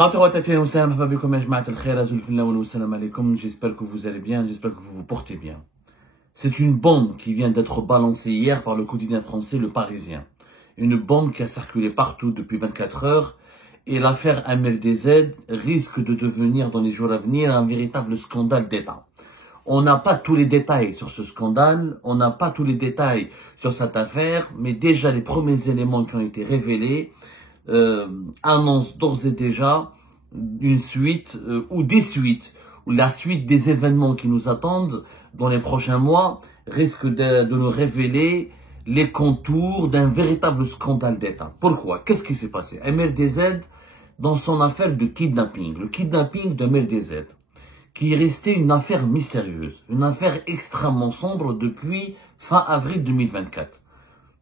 J'espère que vous allez bien, j'espère que vous vous portez bien. C'est une bombe qui vient d'être balancée hier par le quotidien français Le Parisien. Une bombe qui a circulé partout depuis 24 heures et l'affaire MLDZ risque de devenir dans les jours à venir un véritable scandale d'État. On n'a pas tous les détails sur ce scandale, on n'a pas tous les détails sur cette affaire, mais déjà les premiers éléments qui ont été révélés annonce d'ores et déjà une suite ou des suites, ou la suite des événements qui nous attendent dans les prochains mois risque de nous révéler les contours d'un véritable scandale d'État. Pourquoi? Qu'est-ce qui s'est passé? MLDZ, dans son affaire de kidnapping, le kidnapping de MLDZ, qui est resté une affaire mystérieuse, une affaire extrêmement sombre depuis fin avril 2024.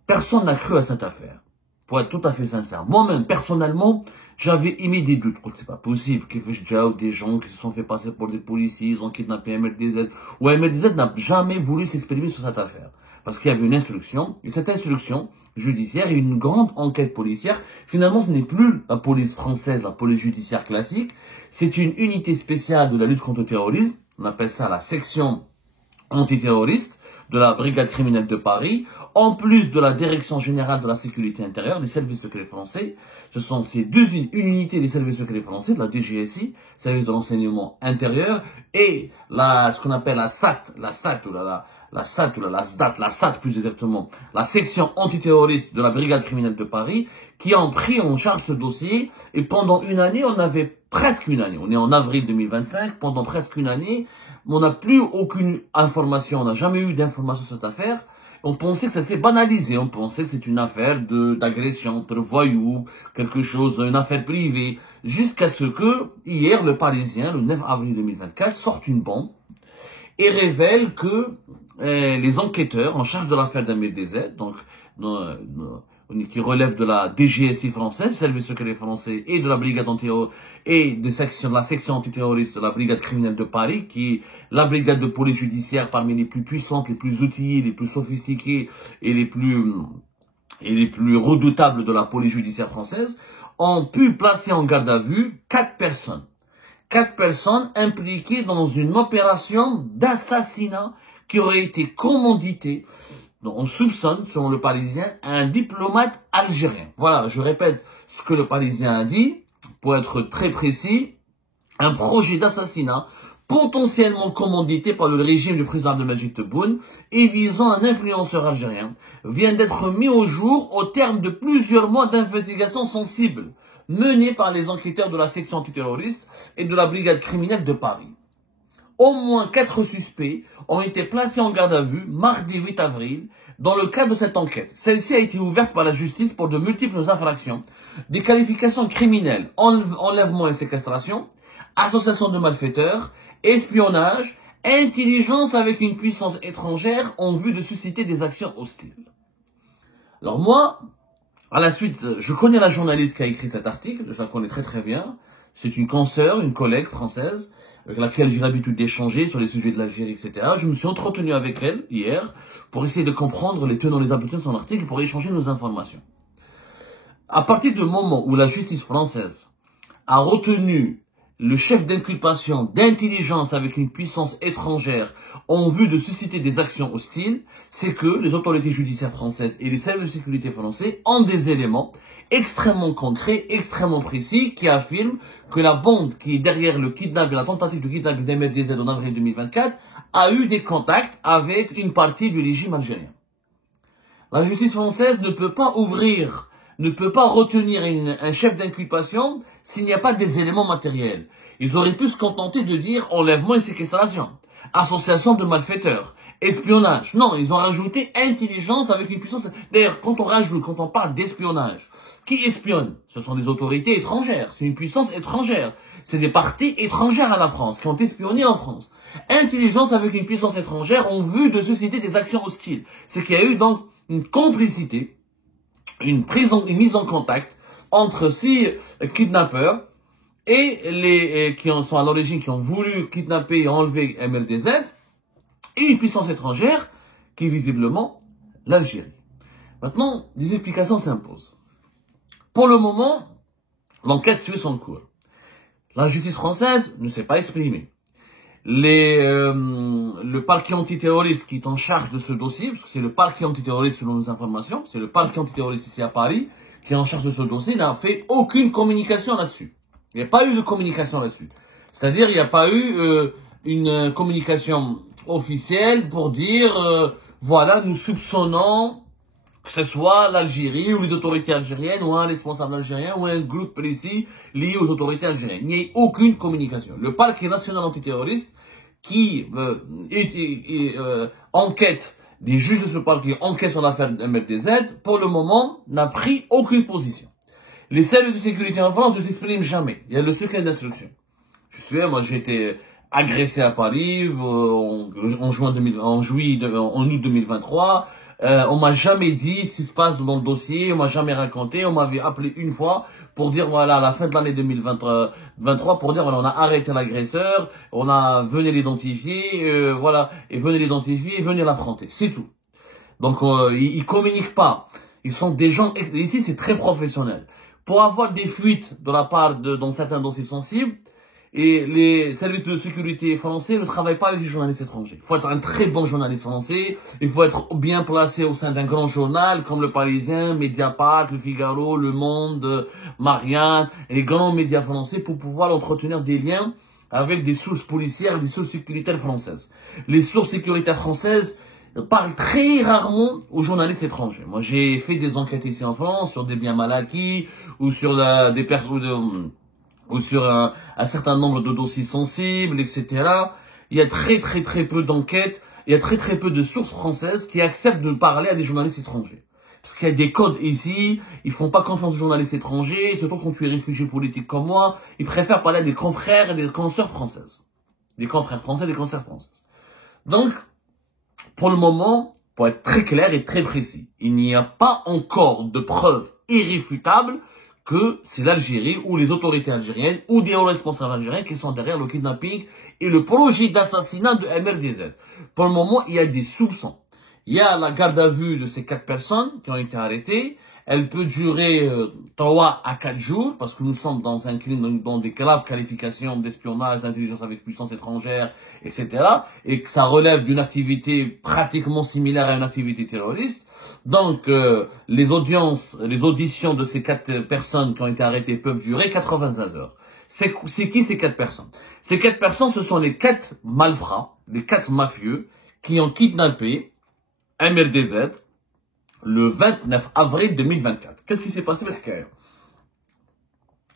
Personne n'a cru à cette affaire. Pour être tout à fait sincère, moi-même, personnellement, j'avais émis des doutes. C'est pas possible qu'il y ait des gens qui se sont fait passer pour des policiers, ils ont kidnappé MLDZ. Ou MLDZ n'a jamais voulu s'exprimer sur cette affaire. Parce qu'il y avait une instruction, et cette instruction judiciaire et une grande enquête policière, finalement, ce n'est plus la police française, la police judiciaire classique, c'est une unité spéciale de la lutte contre le terrorisme, on appelle ça la section antiterroriste, de la brigade criminelle de Paris, en plus de la direction générale de la sécurité intérieure, des services secrets français. Ce sont ces deux unités des services secrets français, de la DGSI, service de renseignement intérieur, et ce qu'on appelle la SAT plus exactement, la section antiterroriste de la brigade criminelle de Paris, qui ont pris en charge ce dossier, et pendant une année, on est en avril 2025, pendant presque une année, on n'a plus aucune information, on n'a jamais eu d'information sur cette affaire. On pensait que ça s'est banalisé, on pensait que c'est une affaire d'agression entre voyous, quelque chose, une affaire privée, jusqu'à ce que, hier, le Parisien, le 9 avril 2024, sorte une bombe et révèle que les enquêteurs en charge de l'affaire d'MLDZ, donc qui relève de la DGSI française, service secret français, et de la brigade antiterroriste, et de la section antiterroriste de la brigade criminelle de Paris, qui est la brigade de police judiciaire parmi les plus puissantes, les plus outillées, les plus sophistiquées et les plus redoutables de la police judiciaire française, ont pu placer en garde à vue 4 personnes. 4 personnes impliquées dans une opération d'assassinat qui aurait été commanditée. Donc, on soupçonne, selon le Parisien, un diplomate algérien. Voilà, je répète ce que le Parisien a dit, pour être très précis, un projet d'assassinat potentiellement commandité par le régime du président Abdelmadjid Tebboune et visant un influenceur algérien, vient d'être mis au jour au terme de plusieurs mois d'investigation sensible menées par les enquêteurs de la section antiterroriste et de la brigade criminelle de Paris. Au moins 4 suspects ont été placés en garde à vue mardi 8 avril dans le cadre de cette enquête. Celle-ci a été ouverte par la justice pour de multiples infractions, des qualifications criminelles, enlèvement et séquestration, association de malfaiteurs, espionnage, intelligence avec une puissance étrangère en vue de susciter des actions hostiles. Alors moi, à la suite, je connais la journaliste qui a écrit cet article, je la connais très très bien. C'est une consoeur, une collègue française, avec laquelle j'ai l'habitude d'échanger sur les sujets de l'Algérie, etc. Je me suis entretenu avec elle hier pour essayer de comprendre les tenants et les aboutissants de son article et pour échanger nos informations. À partir du moment où la justice française a retenu le chef d'inculpation d'intelligence avec une puissance étrangère en vue de susciter des actions hostiles, c'est que les autorités judiciaires françaises et les services de sécurité français ont des éléments extrêmement concrets, extrêmement précis, qui affirment que la bande qui est derrière le kidnapping, la tentative de kidnapping d'MLDZ en avril 2024, a eu des contacts avec une partie du régime algérien. La justice française ne peut pas retenir un chef d'inculpation s'il n'y a pas des éléments matériels. Ils auraient pu se contenter de dire enlèvement et séquestration, association de malfaiteurs, espionnage. Non, ils ont rajouté intelligence avec une puissance. D'ailleurs, quand on parle d'espionnage, qui espionne? Ce sont des autorités étrangères, c'est une puissance étrangère. C'est des parties étrangères à la France qui ont espionné en France. Intelligence avec une puissance étrangère en vue de susciter des actions hostiles. C'est qu'il y a eu donc une complicité, une mise en contact entre 6 kidnappeurs et qui en sont à l'origine, qui ont voulu kidnapper et enlever MLDZ, et une puissance étrangère qui est visiblement l'Algérie. Maintenant, des explications s'imposent. Pour le moment, l'enquête suit son cours. La justice française ne s'est pas exprimée. Le parquet antiterroriste qui est en charge de ce dossier, parce que c'est le parquet antiterroriste selon nos informations, c'est le parquet antiterroriste ici à Paris, qui est en charge de ce dossier, n'a fait aucune communication là-dessus. Il n'y a pas eu de communication là-dessus. C'est-à-dire, il n'y a pas eu une communication officielle pour dire, voilà, nous soupçonnons que ce soit l'Algérie ou les autorités algériennes ou un responsable algérien ou un groupe précis lié aux autorités algériennes. Il n'y a eu aucune communication. Le parquet national antiterroriste qui enquête, des juges de ce parquet enquêtent sur l'affaire MRDZ, pour le moment, n'a pris aucune position. Les services de sécurité en France ne s'expriment jamais. Il y a le secret d'instruction. Je sais, moi j'ai été agressé à Paris en août 2023. On m'a jamais dit ce qui se passe dans le dossier, on m'a jamais raconté, on m'avait appelé une fois pour dire voilà, à la fin de l'année 2023, pour dire voilà, on a arrêté l'agresseur, venez l'identifier, voilà, et venez l'identifier et venez l'affronter. C'est tout. Donc ils communiquent pas. Ils sont des gens, ici c'est très professionnel. Pour avoir des fuites de la part dans certains dossiers sensibles, et les services de sécurité français ne travaillent pas avec les journalistes étrangers. Il faut être un très bon journaliste français, il faut être bien placé au sein d'un grand journal comme le Parisien, Mediapart, le Figaro, Le Monde, Marianne, et les grands médias français pour pouvoir entretenir des liens avec des sources policières, des sources sécuritaires françaises. Les sources sécuritaires françaises parlent très rarement aux journalistes étrangers. Moi, j'ai fait des enquêtes ici en France sur des biens mal acquis ou sur des personnes ou sur un certain nombre de dossiers sensibles, etc. Il y a très peu d'enquêtes, il y a très peu de sources françaises qui acceptent de parler à des journalistes étrangers. Parce qu'il y a des codes ici, ils font pas confiance aux journalistes étrangers, surtout quand tu es réfugié politique comme moi, ils préfèrent parler à des confrères et des consoeurs françaises. Des confrères français, des consoeurs françaises. Donc, pour le moment, pour être très clair et très précis, il n'y a pas encore de preuves irréfutables que c'est l'Algérie ou les autorités algériennes ou des hauts responsables algériens qui sont derrière le kidnapping et le projet d'assassinat de MRDZ. Pour le moment, il y a des soupçons. Il y a la garde à vue de ces 4 personnes qui ont été arrêtées. Elle peut durer 3 à 4 jours parce que nous sommes dans des graves qualifications d'espionnage, d'intelligence avec puissance étrangère, etc. Et que ça relève d'une activité pratiquement similaire à une activité terroriste. Donc, les auditions de ces 4 personnes qui ont été arrêtées peuvent durer 85 heures. C'est qui ces 4 personnes? Ces 4 personnes, ce sont les 4 malfrats, les 4 mafieux qui ont kidnappé MRDZ le 29 avril 2024. Qu'est-ce qui s'est passé avec la carrière?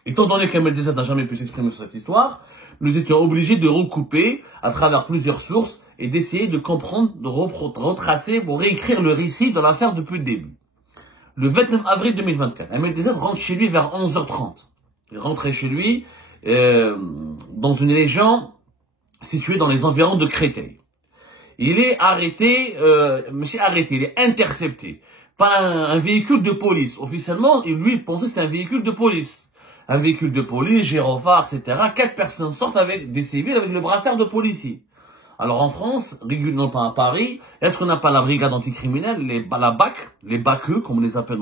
Étant donné qu'MRDZ n'a jamais pu s'exprimer sur cette histoire, nous étions obligés de recouper à travers plusieurs sources et d'essayer de comprendre, de retracer, pour réécrire le récit de l'affaire depuis le début. Le 29 avril 2024, MRDZ rentre chez lui vers 11h30. Il rentrait chez lui dans une région située dans les environs de Créteil. Il est arrêté, il est intercepté par un véhicule de police. Officiellement, lui, il pensait que c'était un véhicule de police. Un véhicule de police, gyrophare, etc. 4 personnes sortent avec des civils avec le brassard de policier. Alors en France, régulièrement pas à Paris, est-ce qu'on n'a pas la brigade anticriminelle, la BAC, les BACE, comme on les appelle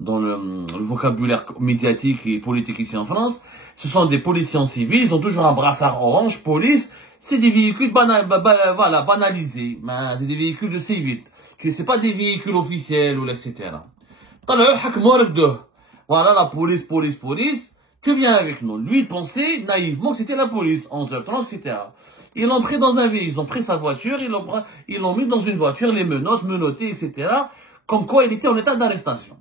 dans le vocabulaire médiatique et politique ici en France? Ce sont des policiers en civil, ils ont toujours un brassard orange, police. C'est des véhicules banalisés, c'est des véhicules de civils. C'est pas des véhicules officiels ou etc. Voilà la police. Que vient avec nous? Lui, il pensait naïvement que c'était la police, 11h30, etc. Ils l'ont pris dans un véhicule, ils ont pris sa voiture, ils l'ont mis dans une voiture, les menottés, etc. Comme quoi il était en état d'arrestation.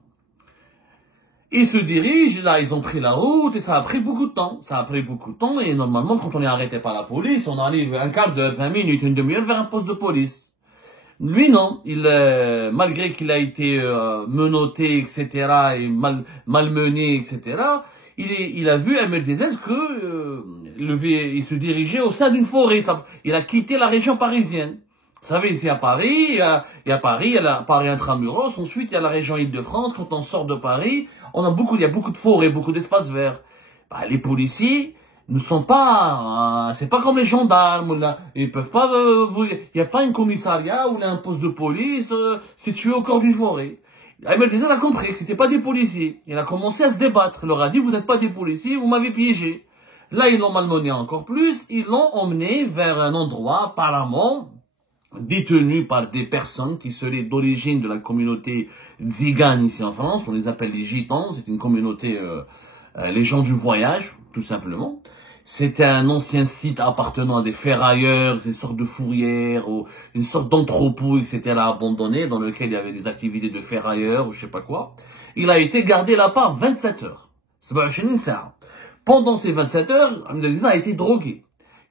Ils se dirigent, là, ils ont pris la route et ça a pris beaucoup de temps. Et normalement, quand on est arrêté par la police, on arrive un quart d'heure, 20 minutes, une demi-heure vers un poste de police. Lui, non. Malgré qu'il a été menotté, etc., et malmené, etc., il a vu MRDZ que il se dirigeait au sein d'une forêt. Il a quitté la région parisienne. Vous savez, ici à Paris, il y a Paris intramuros, ensuite il y a la région Île-de-France. Quand on sort de Paris, il y a beaucoup de forêts, beaucoup d'espaces verts. Les policiers ne sont pas, c'est pas comme les gendarmes, là. Ils peuvent pas, il n'y a pas un commissariat ou un poste de police situé au cœur d'une forêt. MRDZ a compris que c'était pas des policiers. Il a commencé à se débattre. Il leur a dit, vous n'êtes pas des policiers, vous m'avez piégé. Là, ils l'ont malmené encore plus. Ils l'ont emmené vers un endroit apparemment détenu par des personnes qui seraient d'origine de la communauté Tzigane ici en France. On les appelle les Gitans. C'est une communauté, les gens du voyage, tout simplement. C'était un ancien site appartenant à des ferrailleurs, une sorte de fourrière, ou une sorte d'entrepôt, etc., abandonné, dans lequel il y avait des activités de ferrailleurs, ou je sais pas quoi. Il a été gardé là-bas 27 heures. Pendant ces 27 heures, Ahmed a été drogué.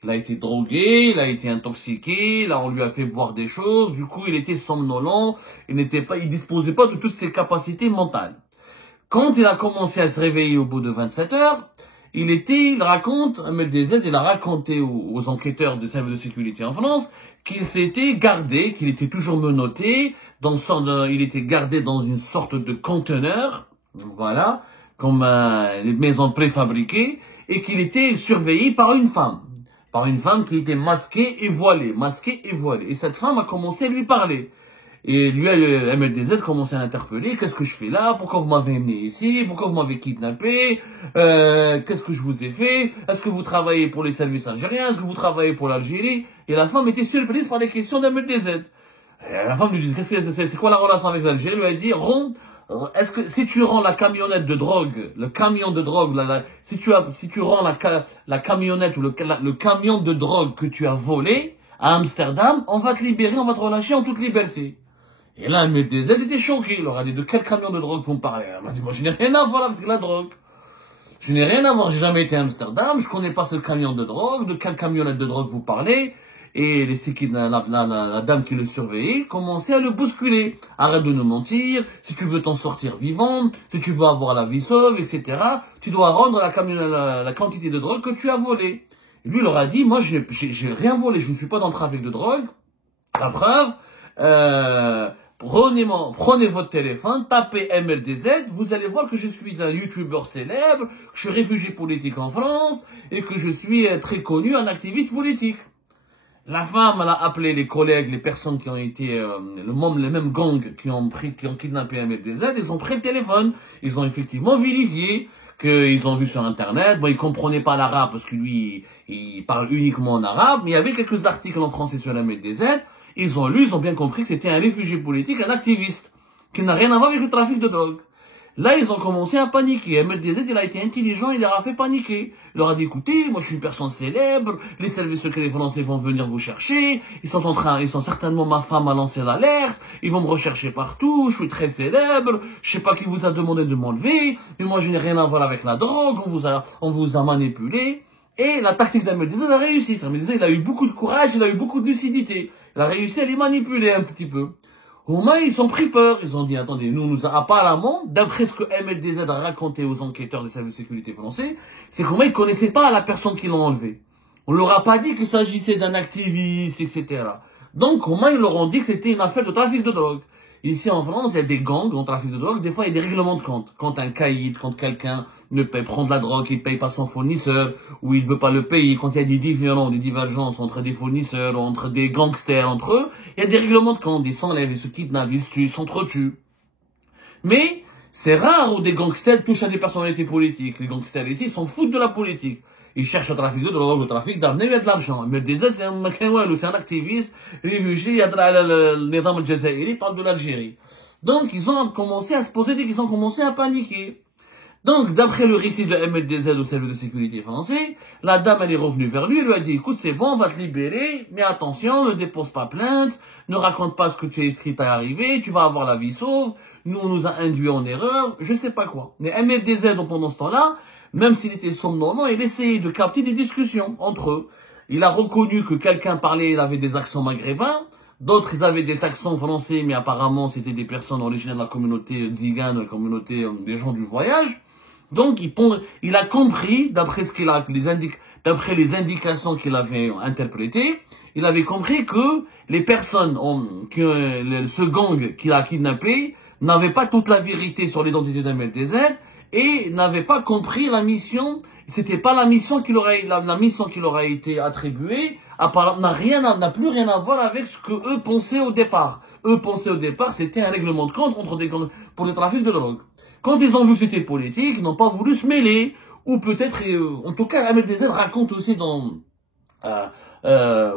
Il a été drogué, il a été intoxiqué, là on lui a fait boire des choses, du coup il était somnolent, il disposait pas de toutes ses capacités mentales. Quand il a commencé à se réveiller au bout de 27 heures, il raconte, Ahmed DZ, il a raconté aux enquêteurs de services de sécurité en France qu'il s'était gardé, qu'il était toujours menotté, il était gardé dans une sorte de conteneur, voilà, comme les maisons préfabriquées, et qu'il était surveillé par une femme qui était masquée et voilée, Et cette femme a commencé à lui parler. Et lui, MLDZ commençait à l'interpeller. Qu'est-ce que je fais là? Pourquoi vous m'avez amené ici? Pourquoi vous m'avez kidnappé? Qu'est-ce que je vous ai fait? Est-ce que vous travaillez pour les services algériens? Est-ce que vous travaillez pour l'Algérie? Et la femme était surprise par les questions d'MLDZ. La femme lui dit, c'est quoi la relation avec l'Algérie? Elle lui a dit, est-ce que si tu rends la camionnette de drogue, le camion de drogue, si tu rends la camionnette ou le camion de drogue que tu as volé à Amsterdam, on va te libérer, on va te relâcher en toute liberté. Et là, MLDZ était choqué. Il leur a dit, de quel camion de drogue vous me parlez? Elle m'a dit, moi, je n'ai rien à voir avec la drogue. Je n'ai rien à voir, j'ai jamais été à Amsterdam, je connais pas ce camion de drogue, de quelle camionnette de drogue vous parlez? Et la dame qui le surveillait commençait à le bousculer. Arrête de nous mentir, si tu veux t'en sortir vivant, si tu veux avoir la vie sauve, etc., tu dois rendre la quantité de drogue que tu as volée. Et lui, il leur a dit, moi, j'ai rien volé, je ne suis pas dans le trafic de drogue. La preuve, prenez votre téléphone, tapez MLDZ, vous allez voir que je suis un youtubeur célèbre, que je suis réfugié politique en France, et que je suis très connu, un activiste politique. La femme, elle a appelé les collègues, les personnes qui ont été, les mêmes gangs qui ont kidnappé MLDZ, ils ont pris le téléphone, ils ont effectivement vérifié qu'ils ont vu sur internet. Bon, ils comprenaient pas l'arabe parce que lui, il parle uniquement en arabe, mais il y avait quelques articles en français sur MLDZ. Ils ont lu, ils ont bien compris que c'était un réfugié politique, un activiste, qui n'a rien à voir avec le trafic de drogue. Là, ils ont commencé à paniquer. MLDZ, il a été intelligent, il leur a fait paniquer. Il leur a dit, écoutez, moi je suis une personne célèbre, les services secrets français vont venir vous chercher, ils sont certainement, ma femme a lancé l'alerte, ils vont me rechercher partout, je suis très célèbre, je sais pas qui vous a demandé de m'enlever, mais moi je n'ai rien à voir avec la drogue, on vous a manipulé. Et la tactique d'MLDZ a réussi. MLDZ, il a eu beaucoup de courage, il a eu beaucoup de lucidité. Il a réussi à les manipuler un petit peu. Au moins, ils ont pris peur. Ils ont dit, attendez, apparemment, d'après ce que MLDZ a raconté aux enquêteurs des services de sécurité français, c'est qu'au moins, ils connaissaient pas la personne qui l'a enlevé. On leur a pas dit qu'il s'agissait d'un activiste, etc. Donc, au moins, ils leur ont dit que c'était une affaire de trafic de drogue. Ici, en France, il y a des gangs en trafic de drogue. Des fois, il y a des règlements de compte. Quand un caïd, quand quelqu'un prend de la drogue, il paye pas son fournisseur, ou il veut pas le payer, quand il y a des divergences entre des fournisseurs, entre des gangsters, entre eux, il y a des règlements de compte. Ils s'enlèvent, ils se kidnappent, ils se tuent, ils s'entretuent. Mais, c'est rare où des gangsters touchent à des personnalités politiques. Les gangsters ici, ils s'en foutent de la politique. Ils cherchent le trafic de drogue, le trafic d'armes, il y a de l'argent. Mais DZ, c'est un activiste, réfugié, il y a le Nidam al-Jazairi, il parle de l'Algérie. Donc, ils ont commencé à se poser des questions, ils ont commencé à paniquer. Donc, d'après le récit de MLDZ au service de sécurité français, la dame, elle est revenue vers lui, elle lui a dit, écoute, c'est bon, on va te libérer, mais attention, ne dépose pas plainte, ne raconte pas ce qui t'est arrivé, tu vas avoir la vie sauve, nous, on nous a induit en erreur, je sais pas quoi. Mais MLDZ, pendant ce temps-là, même s'il était somnolent, il essayait de capter des discussions entre eux. Il a reconnu que quelqu'un parlait, il avait des accents maghrébins, d'autres, ils avaient des accents français, mais apparemment, c'était des personnes originaires de la communauté tzigane, la communauté des gens du voyage. Donc, il a compris, d'après les indications qu'il avait interprétées, il avait compris que les personnes, ce gang qu'il a kidnappé, n'avaient pas toute la vérité sur l'identité d'MLDZ, et n'avait pas compris la mission. C'était pas la mission qui leur a été attribuée, n'a plus rien à voir avec ce que eux pensaient au départ. Eux pensaient au départ, c'était un règlement de compte pour le trafic de drogue. Quand ils ont vu que c'était politique, ils n'ont pas voulu se mêler. ou peut-être, en tout cas, Ahmed Dezed raconte aussi au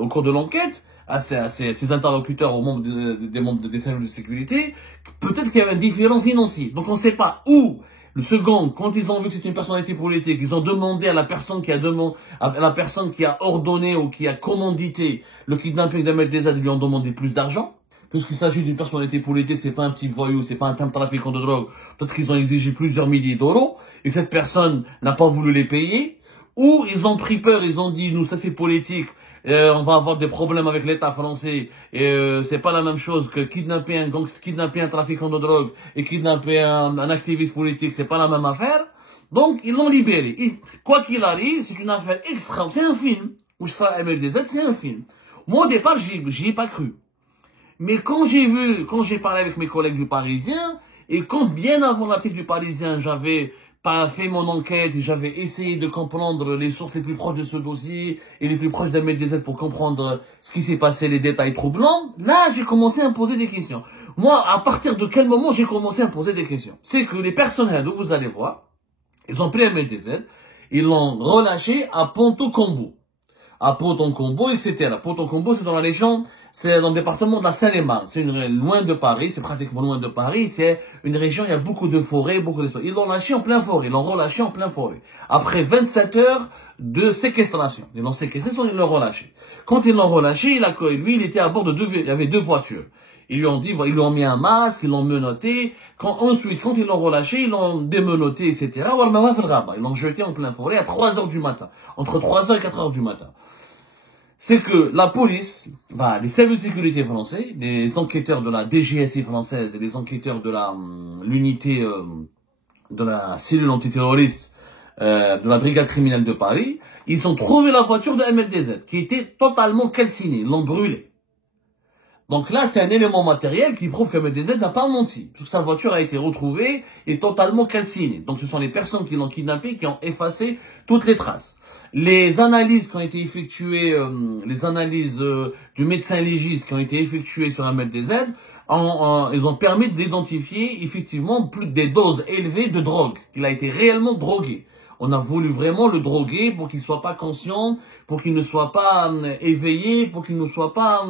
cours de l'enquête, à ses interlocuteurs des membres des services de sécurité, peut-être qu'il y avait un différend financier. Donc on ne sait pas où. Le second, quand ils ont vu que c'est une personnalité politique, ils ont demandé à la personne qui a ordonné ou qui a commandité le kidnapping d'Ahmed Dezed, ils lui ont demandé plus d'argent. Puisqu'il s'agit d'une personnalité politique, c'est pas un petit voyou, c'est pas un trafiquant de drogue. Peut-être qu'ils ont exigé plusieurs milliers d'euros et que cette personne n'a pas voulu les payer. Ou ils ont pris peur, ils ont dit, nous, ça c'est politique, on va avoir des problèmes avec l'État français. Et c'est pas la même chose que kidnapper un trafiquant de drogue et kidnapper un activiste politique, c'est pas la même affaire. Donc ils l'ont libéré. Quoi qu'il arrive, c'est une affaire extra. C'est un film. Oussra Ahmed Dezed, c'est un film. Moi au départ, j'y ai pas cru. Mais quand j'ai parlé avec mes collègues du Parisien, et quand bien avant l'article du Parisien, j'avais pas fait mon enquête et j'avais essayé de comprendre les sources les plus proches de ce dossier et les plus proches d'Ahmed Dezed pour comprendre ce qui s'est passé, les détails troublants, là, j'ai commencé à me poser des questions. Moi, à partir de quel moment j'ai commencé à me poser des questions? C'est que les personnes hindoues, vous allez voir, ils ont pris Ahmed Dezed, ils l'ont relâché à Ponto Combo. À Ponto-Combo, etc. Ponto-Combo, c'est dans la région, c'est dans le département de la Seine-et-Marne. C'est loin de Paris, c'est pratiquement loin de Paris. C'est une région, il y a beaucoup de forêts, beaucoup d'espace. Ils l'ont lâché en plein forêt, ils l'ont relâché en plein forêt. Après 27 heures de séquestration. Ils l'ont séquestré, ils l'ont relâché. Quand ils l'ont relâché, il était à bord il y avait 2 voitures. Ils lui ont dit, ils lui ont mis un masque, ils l'ont menotté. Ensuite, quand ils l'ont relâché, ils l'ont démenotté, etc. Ils l'ont jeté en plein forêt à 3 heures du matin. Entre 3 heures et 4 heures du matin. C'est que la police, les services de sécurité français, les enquêteurs de la DGSI française et les enquêteurs de l'unité de la cellule antiterroriste de la brigade criminelle de Paris, ils ont trouvé la voiture de Ahmed Dezed qui était totalement calcinée, ils l'ont brûlée. Donc là, c'est un élément matériel qui prouve qu'Ahmed Dezed n'a pas menti. Parce que sa voiture a été retrouvée et totalement calcinée. Donc ce sont les personnes qui l'ont kidnappé qui ont effacé toutes les traces. Les analyses qui ont été effectuées, les analyses du médecin légiste qui ont été effectuées sur Ahmed Dezed, ils ont permis d'identifier effectivement plus des doses élevées de drogue. Il a été réellement drogué. On a voulu vraiment le droguer pour qu'il soit pas conscient, pour qu'il ne soit pas éveillé, pour qu'il ne soit pas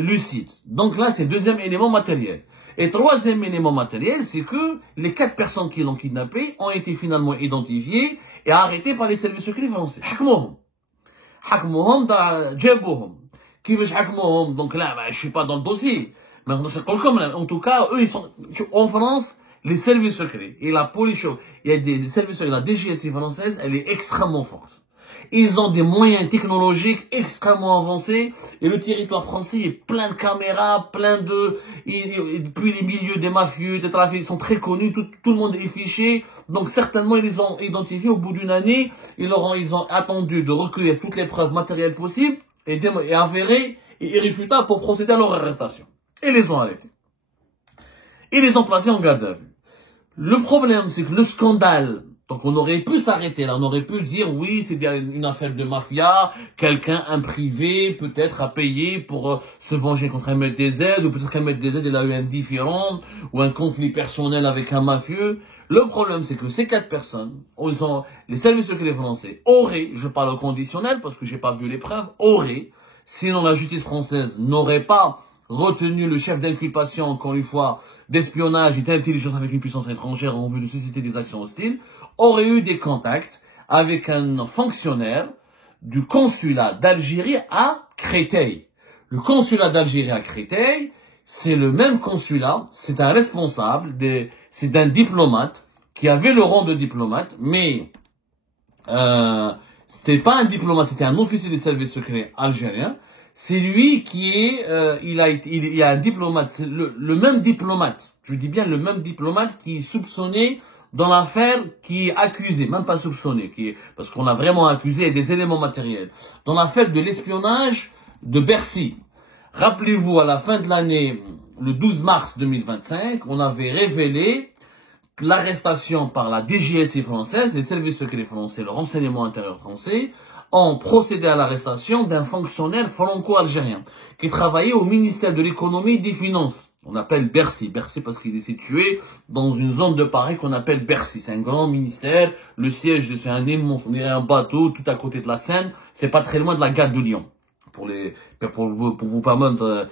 lucide. Donc là, c'est deuxième élément matériel. Et troisième élément matériel, c'est que les 4 personnes qui l'ont kidnappé ont été finalement identifiées et arrêtées par les services secrets français. Hakmouhum da djabouhum. Qui veut hakmouhum? Donc là, je suis pas dans le dossier. Mais en tout cas, eux, ils sont en France. Les services secrets et la police, il y a des services secrets, la DGSI française, elle est extrêmement forte. Ils ont des moyens technologiques extrêmement avancés et le territoire français est plein de caméras, puis les milieux des mafieux, des trafics sont très connus, tout le monde est fiché. Donc certainement ils les ont identifiés au bout d'une année, ils ont attendu de recueillir toutes les preuves matérielles possibles et avérées et irréfutables pour procéder à leur arrestation. Et les ont arrêtés. Et les ont placés en garde à vue. Le problème, c'est que le scandale, donc on aurait pu s'arrêter là, on aurait pu dire oui, c'est bien une affaire de mafia, quelqu'un, un privé, peut-être a payé pour se venger contre Ahmed Dezed, ou peut-être qu'Ahmed Dezed il a eu un différend, ou un conflit personnel avec un mafieux. Le problème, c'est que ces 4 personnes, les services secrets français auraient, je parle au conditionnel parce que j'ai pas vu les preuves, auraient, sinon la justice française n'aurait pas retenu le chef d'inculpation, encore une fois, d'espionnage et d'intelligence avec une puissance étrangère en vue de susciter des actions hostiles, aurait eu des contacts avec un fonctionnaire du consulat d'Algérie à Créteil. Le consulat d'Algérie à Créteil, c'est le même consulat, c'est un responsable, c'est un diplomate qui avait le rang de diplomate, mais c'était pas un diplomate, c'était un officier des services secrets algériens. C'est lui qui est, il y a un diplomate, c'est le même diplomate, je dis bien le même diplomate qui est soupçonné dans l'affaire, qui est accusé, même pas soupçonné, parce qu'on a vraiment accusé des éléments matériels, dans l'affaire de l'espionnage de Bercy. Rappelez-vous, à la fin de l'année, le 12 mars 2025, on avait révélé l'arrestation par la DGSI française, les services secrets français, le renseignement intérieur français, ont procédé à l'arrestation d'un fonctionnaire franco-algérien qui travaillait au ministère de l'économie et des finances On appelle Bercy. Bercy parce qu'il est situé dans une zone de Paris qu'on appelle Bercy. C'est un grand ministère. Le siège, c'est un immense, on dirait un bateau tout à côté de la Seine. C'est pas très loin de la gare de Lyon. Pour vous permettre,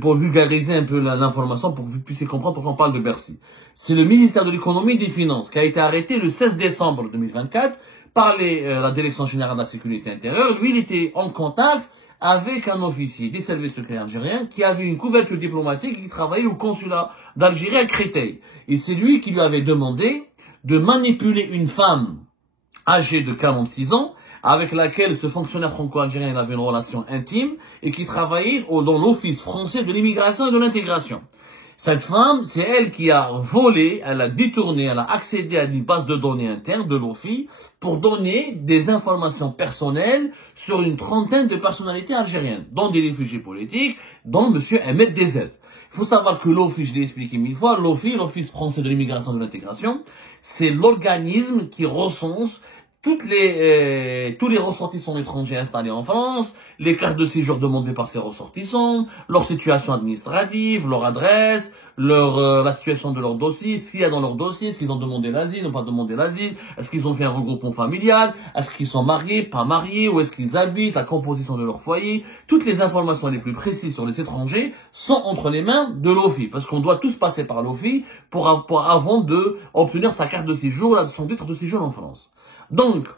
pour vulgariser un peu l'information, pour que vous puissiez comprendre pourquoi on parle de Bercy. C'est le ministère de l'économie et des finances qui a été arrêté le 16 décembre 2024 par la Direction générale de la sécurité intérieure. Lui, il était en contact avec un officier des services secrets algériens qui avait une couverture diplomatique et qui travaillait au consulat d'Algérie à Créteil. Et c'est lui qui lui avait demandé de manipuler une femme âgée de 46 ans avec laquelle ce fonctionnaire franco-algérien avait une relation intime et qui travaillait dans l'Office français de l'immigration et de l'intégration. Cette femme, c'est elle qui a volé, elle a détourné, elle a accédé à une base de données interne de l'OFI pour donner des informations personnelles sur une trentaine de personnalités algériennes, dont des réfugiés politiques, dont M. Ahmed Dezed. Il faut savoir que l'OFI, je l'ai expliqué 1000 fois, l'OFI, l'Office français de l'immigration et de l'intégration, c'est l'organisme qui recense tous les ressortissants étrangers installés en France, les cartes de séjour demandées par ces ressortissants, leur situation administrative, leur adresse, la situation de leur dossier, ce qu'il y a dans leur dossier, est-ce qu'ils ont demandé l'asile, n'ont pas demandé l'asile, est-ce qu'ils ont fait un regroupement familial, est-ce qu'ils sont mariés, pas mariés, où est-ce qu'ils habitent, la composition de leur foyer. Toutes les informations les plus précises sur les étrangers sont entre les mains de l'OFI, parce qu'on doit tous passer par l'OFI avant de obtenir sa carte de séjour, son titre de séjour en France. Donc,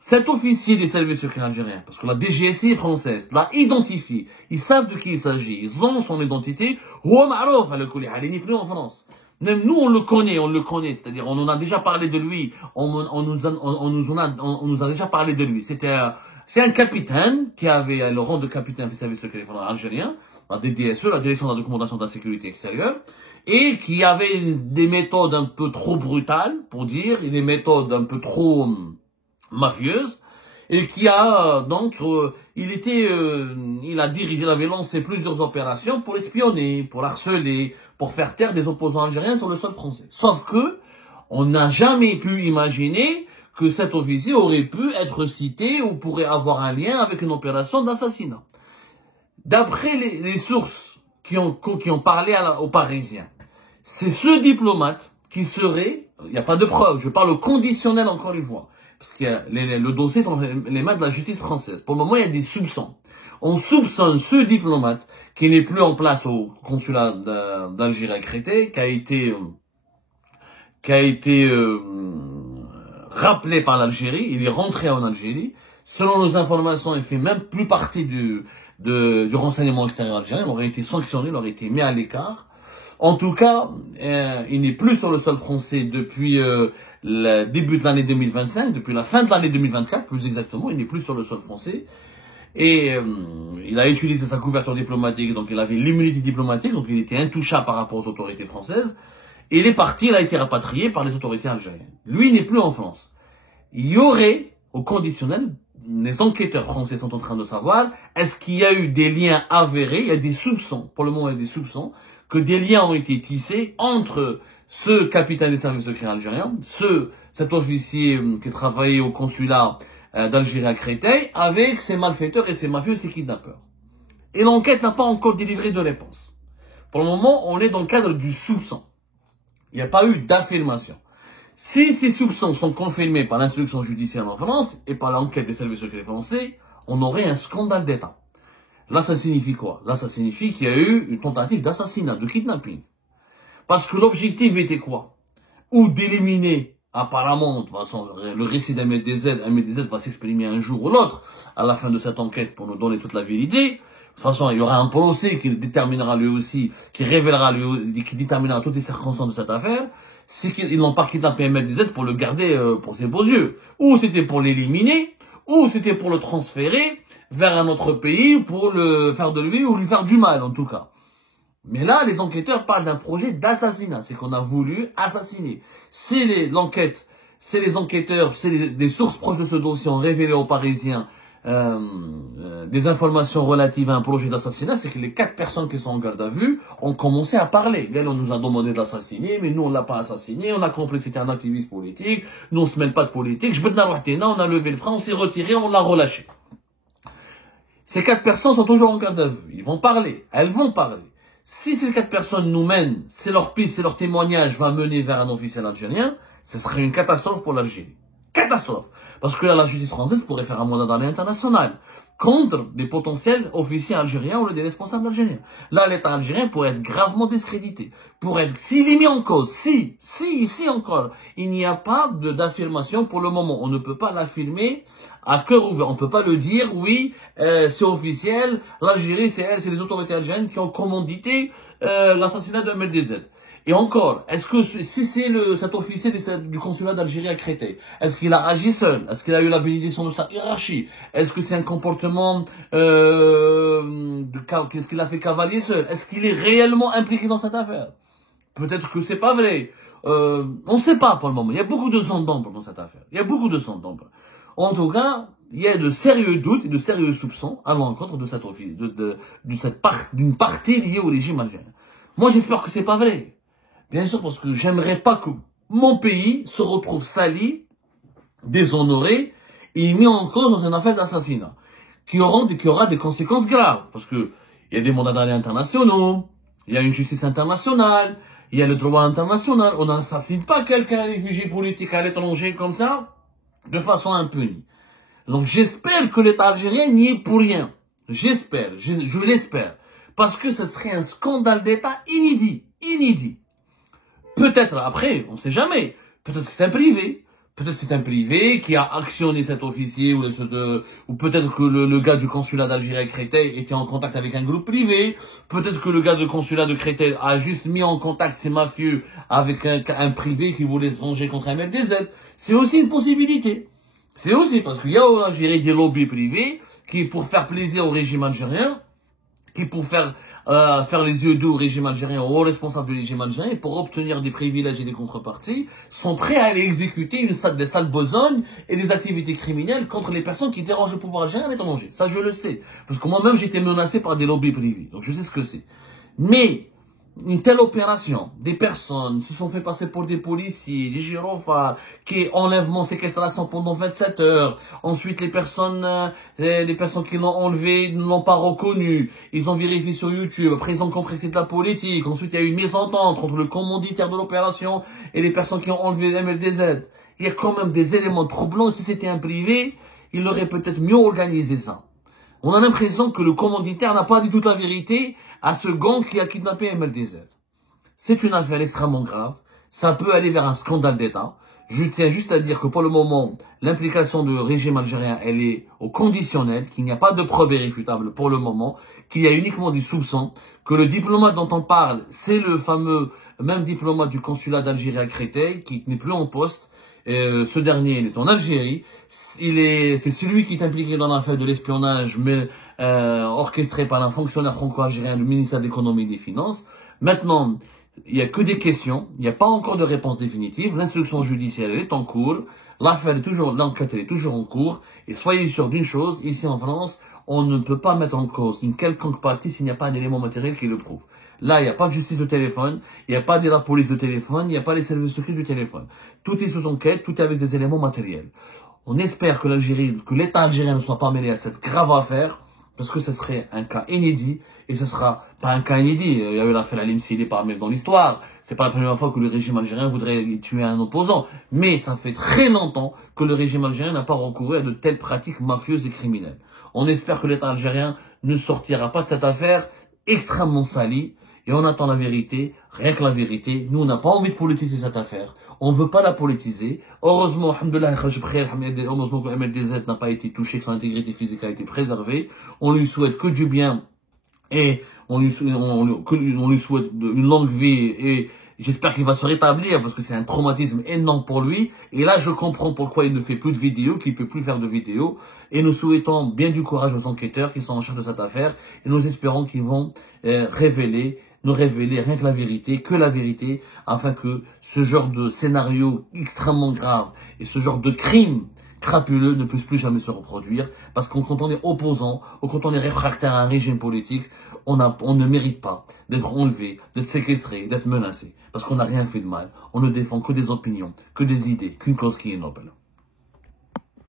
cet officier des services secrets algériens, parce que la DGSI française l'a identifié, ils savent de qui il s'agit, ils ont son identité, il n'est plus en France. Même nous, on le connaît, c'est-à-dire on en a déjà parlé de lui, on nous a déjà parlé de lui. C'est un capitaine qui avait le rang de capitaine des services secrets algériens, la DDSE, la Direction de la documentation de la sécurité extérieure, et qui avait des méthodes un peu trop brutales, pour dire, et des méthodes un peu trop mafieuses, et qui a il avait lancé plusieurs opérations pour espionner, pour harceler, pour faire taire des opposants algériens sur le sol français. Sauf que on n'a jamais pu imaginer que cet officier aurait pu être cité ou pourrait avoir un lien avec une opération d'assassinat. D'après les sources qui ont parlé aux Parisiens, c'est ce diplomate qui serait, il n'y a pas de preuve, je parle au conditionnel encore une fois, parce que le dossier est dans les mains de la justice française. Pour le moment, il y a des soupçons. On soupçonne ce diplomate qui n'est plus en place au consulat d'Algérie à Créteil, qui a été rappelé par l'Algérie, il est rentré en Algérie. Selon nos informations, il fait même plus partie du renseignement extérieur algérien, il aurait été sanctionné, il aurait été mis à l'écart. En tout cas, il n'est plus sur le sol français depuis le début de l'année 2025, depuis la fin de l'année 2024, plus exactement, il n'est plus sur le sol français. Et il a utilisé sa couverture diplomatique, donc il avait l'immunité diplomatique, donc il était intouchable par rapport aux autorités françaises. Et il est parti, il a été rapatrié par les autorités algériennes. Lui, il n'est plus en France. Il y aurait, au conditionnel, les enquêteurs français sont en train de savoir, est-ce qu'il y a eu des liens avérés, il y a des soupçons, pour le moment il y a des soupçons, que des liens ont été tissés entre ce capitaine des services secrets algériens, cet officier qui travaillait au consulat d'Algérie à Créteil, avec ces malfaiteurs et ces mafieux et ces kidnappeurs. Et l'enquête n'a pas encore délivré de réponse. Pour le moment, on est dans le cadre du soupçon. Il n'y a pas eu d'affirmation. Si ces soupçons sont confirmés par l'instruction judiciaire en France et par l'enquête des services secrets français, on aurait un scandale d'État. Là, ça signifie quoi? Là, ça signifie qu'il y a eu une tentative d'assassinat, de kidnapping. Parce que l'objectif était quoi? Ou d'éliminer, apparemment, de toute façon, le récit d'Ahmed Dezed va s'exprimer un jour ou l'autre, à la fin de cette enquête, pour nous donner toute la vérité. De toute façon, il y aura un procès qui déterminera lui aussi, qui déterminera toutes les circonstances de cette affaire. C'est qu'ils n'ont pas kidnappé Ahmed Dezed pour le garder pour ses beaux yeux. Ou c'était pour l'éliminer, ou c'était pour le transférer vers un autre pays pour le faire de lui ou lui faire du mal, en tout cas. Mais là, les enquêteurs parlent d'un projet d'assassinat. C'est qu'on a voulu assassiner. C'est les enquêteurs, des sources proches de ce dossier ont révélé aux Parisiens des informations relatives à un projet d'assassinat. C'est que les 4 personnes qui sont en garde à vue ont commencé à parler. On nous a demandé de l'assassiner, mais nous on l'a pas assassiné. On a compris que c'était un activiste politique. Nous on se mêle pas de politique. On a levé le frein, on s'est retiré, on l'a relâché. Ces 4 personnes sont toujours en garde à vue. Ils vont parler. Elles vont parler. Si ces 4 personnes nous mènent, c'est leur piste, c'est leur témoignage va mener vers un officiel algérien, ce serait une catastrophe pour l'Algérie. Catastrophe. Parce que là, la justice française pourrait faire un mandat d'arrêt international contre des potentiels officiers algériens ou des responsables algériens. Là, l'État algérien pourrait être gravement discrédité. S'il est mis en cause, ici encore, il n'y a pas d'affirmation pour le moment. On ne peut pas l'affirmer à cœur ouvert. On ne peut pas le dire, oui, c'est officiel, l'Algérie, c'est les autorités algériennes qui ont commandité l'assassinat de Ahmed DZ. Et encore, est-ce que si c'est cet officier du consulat d'Algérie à Créteil, est-ce qu'il a agi seul? Est-ce qu'il a eu la bénédiction de sa hiérarchie? Est-ce que c'est un comportement qu'est-ce qu'il a fait cavalier seul? Est-ce qu'il est réellement impliqué dans cette affaire? Peut-être que c'est pas vrai. On ne sait pas pour le moment. Il y a beaucoup de zones d'ombre dans cette affaire. Il y a beaucoup de zones d'ombre. En tout cas, il y a de sérieux doutes et de sérieux soupçons à l'encontre de cet office, d'une partie liée au régime algérien. Moi, j'espère que c'est pas vrai. Bien sûr, parce que j'aimerais pas que mon pays se retrouve sali, déshonoré et mis en cause dans une affaire d'assassinat qui aura des conséquences graves. Parce que il y a des mandats d'arrêt internationaux, il y a une justice internationale, il y a le droit international. On n'assassine pas quelqu'un réfugié politique à l'étranger comme ça, de façon impunie. Donc j'espère que l'État algérien n'y est pour rien. J'espère, je l'espère. Parce que ce serait un scandale d'État inédit. Peut-être, après, on ne sait jamais. Peut-être que c'est un privé. Peut-être que c'est un privé qui a actionné cet officier ou peut-être que le gars du consulat d'Algérie à Créteil était en contact avec un groupe privé. Peut-être que le gars du consulat de Créteil a juste mis en contact ces mafieux avec un privé qui voulait se venger contre un MLDZ. C'est aussi une possibilité. C'est aussi parce qu'il y a en Algérie des lobbies privés qui, pour faire plaisir au régime algérien, qui pour faire les yeux doux au régime algérien, aux responsables du régime algérien, et pour obtenir des privilèges et des contreparties, sont prêts à aller exécuter des sales besognes et des activités criminelles contre les personnes qui dérangent le pouvoir algérien à l'étranger. Ça, je le sais. Parce que moi-même, j'ai été menacé par des lobbies privés. Donc, je sais ce que c'est. Mais, une telle opération, des personnes se sont fait passer pour des policiers, des gyrophares, qui enlèvement, séquestration pendant 27 heures. Ensuite, les personnes qui l'ont enlevé ne l'ont pas reconnu. Ils ont vérifié sur YouTube. Après, ils ont compris que c'est de la politique. Ensuite, il y a eu une mésentente entre le commanditaire de l'opération et les personnes qui ont enlevé MLDZ. Il y a quand même des éléments troublants. Si c'était un privé, il aurait peut-être mieux organisé ça. On a l'impression que le commanditaire n'a pas dit toute la vérité à ce gang qui a kidnappé MLDZ. C'est une affaire extrêmement grave. Ça peut aller vers un scandale d'État. Je tiens juste à dire que pour le moment, l'implication du régime algérien, elle est au conditionnel, qu'il n'y a pas de preuves irréfutables pour le moment, qu'il y a uniquement des soupçons, que le diplomate dont on parle, c'est le fameux même diplomate du consulat d'Algérie à Créteil, qui n'est plus en poste. Ce dernier, il est en Algérie. C'est celui qui est impliqué dans l'affaire de l'espionnage, mais orchestré par un fonctionnaire franco-algérien du ministère de l'économie et des finances. Maintenant, il n'y a que des questions. Il n'y a pas encore de réponse définitive. L'instruction judiciaire est en cours. L'enquête est toujours en cours. Et soyez sûrs d'une chose, ici en France, on ne peut pas mettre en cause une quelconque partie s'il n'y a pas d'élément matériel qui le prouve. Là, il n'y a pas de justice de téléphone, il n'y a pas de la police de téléphone, il n'y a pas les services secrets du téléphone. Tout est sous enquête, tout est avec des éléments matériels. On espère que l'État algérien ne soit pas mêlé à cette grave affaire, parce que ce serait un cas inédit, et ce sera pas un cas inédit. Il y a eu l'affaire Halim Sili par même dans l'histoire. C'est pas la première fois que le régime algérien voudrait tuer un opposant. Mais ça fait très longtemps que le régime algérien n'a pas recouru à de telles pratiques mafieuses et criminelles. On espère que l'État algérien ne sortira pas de cette affaire extrêmement salie. Et on attend la vérité, rien que la vérité. Nous, on n'a pas envie de politiser cette affaire. On ne veut pas la politiser. Heureusement, alhamdoulilah, heureusement que MLDZ n'a pas été touché, que son intégrité physique a été préservée. On lui souhaite que du bien et on lui souhaite une longue vie et j'espère qu'il va se rétablir parce que c'est un traumatisme énorme pour lui. Et là, je comprends pourquoi il ne fait plus de vidéos, qu'il ne peut plus faire de vidéos. Et nous souhaitons bien du courage aux enquêteurs qui sont en charge de cette affaire. Et nous espérons qu'ils vont nous révéler rien que la vérité, afin que ce genre de scénario extrêmement grave et ce genre de crime crapuleux ne puisse plus jamais se reproduire, parce que quand on est opposant, ou quand on est réfractaire à un régime politique, on ne mérite pas d'être enlevé, d'être séquestré, d'être menacé, parce qu'on n'a rien fait de mal, on ne défend que des opinions, que des idées, qu'une cause qui est noble.